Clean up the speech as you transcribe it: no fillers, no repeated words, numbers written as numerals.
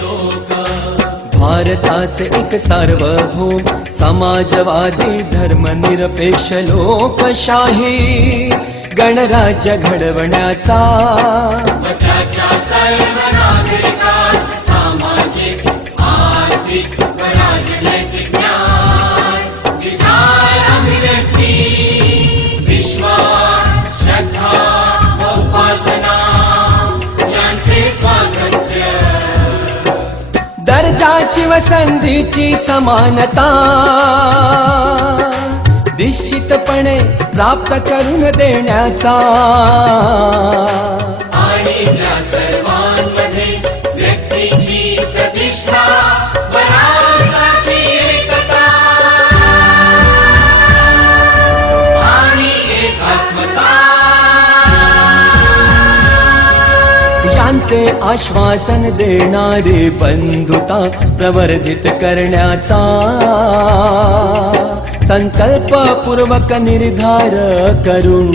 लोक। भारताचे एक सार्वभौम समाजवादी धर्मनिरपेक्ष लोकशाही गणराज्य घडवण्याचा व त्याच्या सर्व नागरिकास सामाजिक आर्थिक व राजनैतिक न्याय विचार अभिव्यक्ती विश्वास श्रद्धा व उपासना यांचे स्वातंत्र्य दर्जाची व संधीची समानता निश्चितपणे प्राप्त करून देण्याचा आणि त्या सर्वांमध्ये व्यक्तीची प्रतिष्ठा व राष्ट्राची एकता आणि एकात्मता यांचे आश्वासन देणारी बंधुता प्रवर्धित करण्याचा संकल्पपूर्वक निर्धार करून